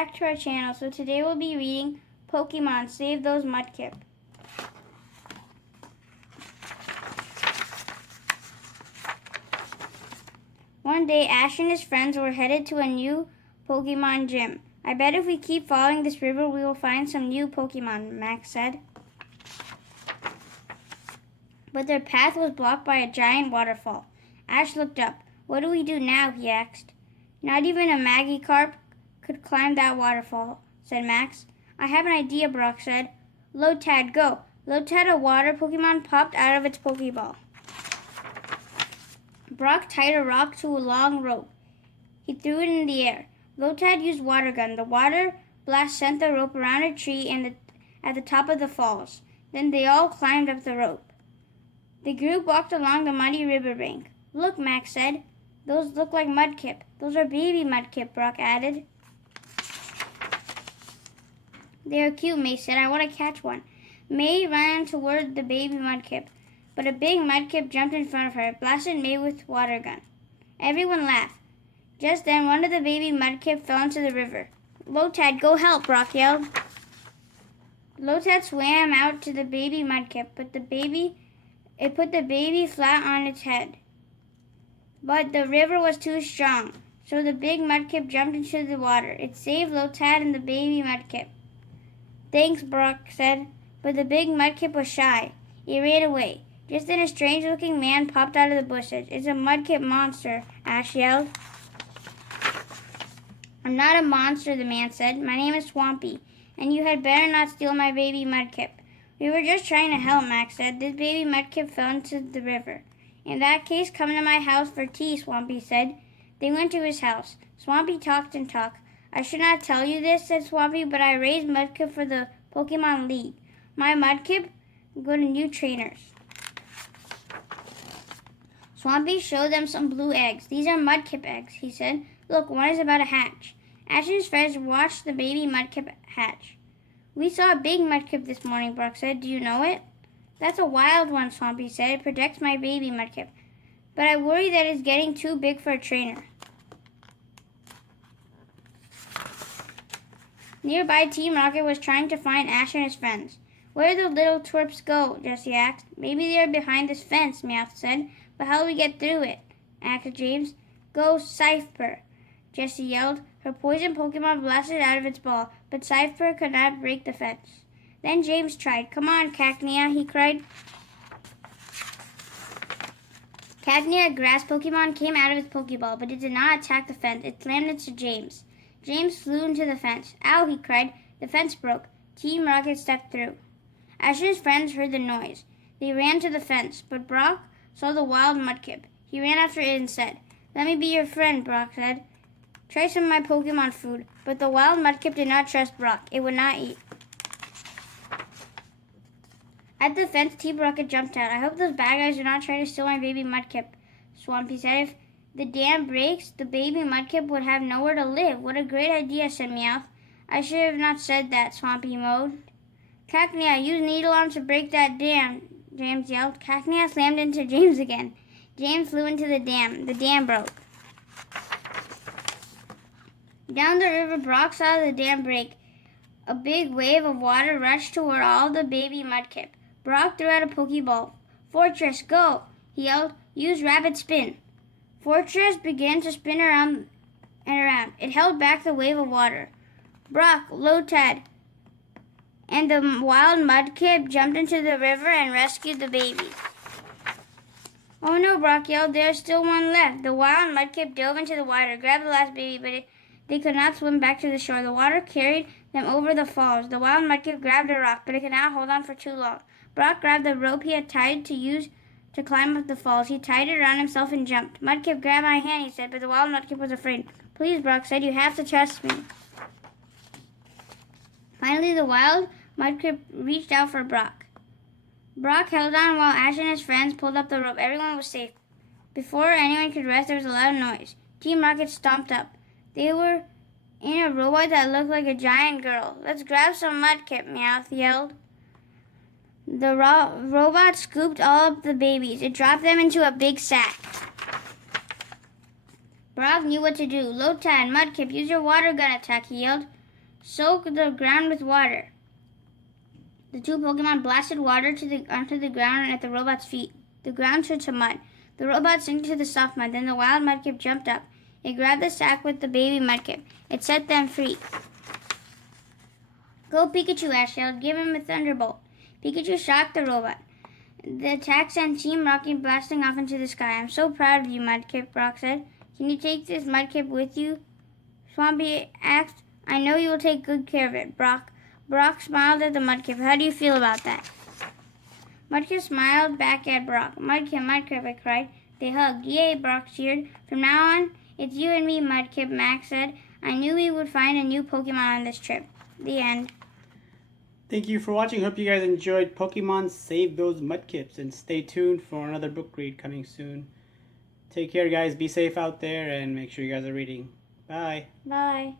back to our channel. So today we'll be reading Pokemon Save Those Mudkip. One day, Ash and his friends were headed to a new Pokemon gym. I bet if we keep following this river, we will find some new Pokemon, Max said. But their path was blocked by a giant waterfall. Ash looked up. What do we do now? He asked. Not even a Magikarp could climb that waterfall, said Max. I have an idea, Brock said. Lotad, go. Lotad, a water Pokemon, popped out of its Pokeball. Brock tied a rock to a long rope. He threw it in the air. Lotad used Water Gun. The water blast sent the rope around a tree at the top of the falls. Then they all climbed up the rope. The group walked along the muddy riverbank. Look, Max said. Those look like Mudkip. Those are baby Mudkip, Brock added. They are cute, May said. I want to catch one. May ran toward the baby Mudkip, but a big Mudkip jumped in front of her, blasted May with Water Gun. Everyone laughed. Just then, one of the baby Mudkip fell into the river. Lotad, go help, Brock yelled. Lotad swam out to the baby Mudkip, but it put the baby flat on its head. But the river was too strong, so the big Mudkip jumped into the water. It saved Lotad and the baby Mudkip. Thanks, Brock said, but the big Mudkip was shy. It ran away. Just then a strange-looking man popped out of the bushes. It's a Mudkip monster, Ash yelled. I'm not a monster, the man said. My name is Swampy, and you had better not steal my baby Mudkip. We were just trying to help, Max said. This baby Mudkip fell into the river. In that case, come to my house for tea, Swampy said. They went to his house. Swampy talked and talked. I should not tell you this, said Swampy, but I raised Mudkip for the Pokemon League. My Mudkip go to new trainers. Swampy showed them some blue eggs. These are Mudkip eggs, he said. Look, one is about to hatch. Ash and his friends watched the baby Mudkip hatch. We saw a big Mudkip this morning, Brock said. Do you know it? That's a wild one, Swampy said. It protects my baby Mudkip. But I worry that it's getting too big for a trainer. Nearby, Team Rocket was trying to find Ash and his friends. Where did the little twerps go? Jessie asked. Maybe they are behind this fence, Meowth said. But how do we get through it? Asked James. Go, Scyther, Jessie yelled. Her poison Pokemon blasted out of its ball, but Scyther could not break the fence. Then James tried. Come on, Cacnea, he cried. Cacnea, a grass Pokemon, came out of its Pokeball, but it did not attack the fence. It slammed into James. James flew into the fence. Ow, he cried. The fence broke. Team Rocket stepped through. Ash and his friends heard the noise. They ran to the fence, but Brock saw the wild Mudkip. He ran after it and said, Let me be your friend, Brock said. Try some of my Pokemon food. But the wild Mudkip did not trust Brock. It would not eat. At the fence, Team Rocket jumped out. I hope those bad guys do not try to steal my baby Mudkip, Swampy said. If the dam breaks, the baby Mudkip would have nowhere to live. What a great idea, said Meowth. I should have not said that, Swampy moaned. Cacnea, use Needle-Arm to break that dam, James yelled. Cacnea slammed into James again. James flew into the dam. The dam broke. Down the river, Brock saw the dam break. A big wave of water rushed toward all the baby Mudkip. Brock threw out a Pokeball. Fortress, go! He yelled. Use Rapid Spin. Fortress began to spin around and around. It held back the wave of water. Brock, Lotad, and the wild Mudkip jumped into the river and rescued the baby. Oh no, Brock yelled. There is still one left. The wild Mudkip dove into the water, grabbed the last baby, but they could not swim back to the shore. The water carried them over the falls. The wild Mudkip grabbed a rock, but it could not hold on for too long. Brock grabbed the rope he had tied to climb up the falls. He tied it around himself and jumped. Mudkip, grab my hand, he said, but the wild Mudkip was afraid. Please, Brock said, you have to trust me. Finally, the wild Mudkip reached out for Brock. Brock held on while Ash and his friends pulled up the rope. Everyone was safe. Before anyone could rest, there was a loud noise. Team Rocket stomped up. They were in a robot that looked like a giant girl. Let's grab some Mudkip, Meowth yelled. The robot scooped all of the babies. It dropped them into a big sack. Brock knew what to do. Lotad, Mudkip, use your water gun attack, he yelled. Soak the ground with water. The two Pokemon blasted water onto the ground at the robot's feet. The ground turned to mud. The robot sank into the soft mud. Then the wild Mudkip jumped up. It grabbed the sack with the baby Mudkip. It set them free. Go Pikachu, Ash yelled. Give him a thunderbolt. Pikachu shocked the robot. The attack sent Team Rocket blasting off into the sky. I'm so proud of you, Mudkip, Brock said. Can you take this Mudkip with you? Swampy asked. I know you will take good care of it, Brock. Brock smiled at the Mudkip. How do you feel about that? Mudkip smiled back at Brock. Mudkip, Mudkip, I cried. They hugged. Yay, Brock cheered. From now on, it's you and me, Mudkip, Max said. I knew we would find a new Pokemon on this trip. The end. Thank you for watching. Hope you guys enjoyed Pokemon Save Those Mudkips. And stay tuned for another book read coming soon. Take care, guys. Be safe out there and make sure you guys are reading. Bye. Bye.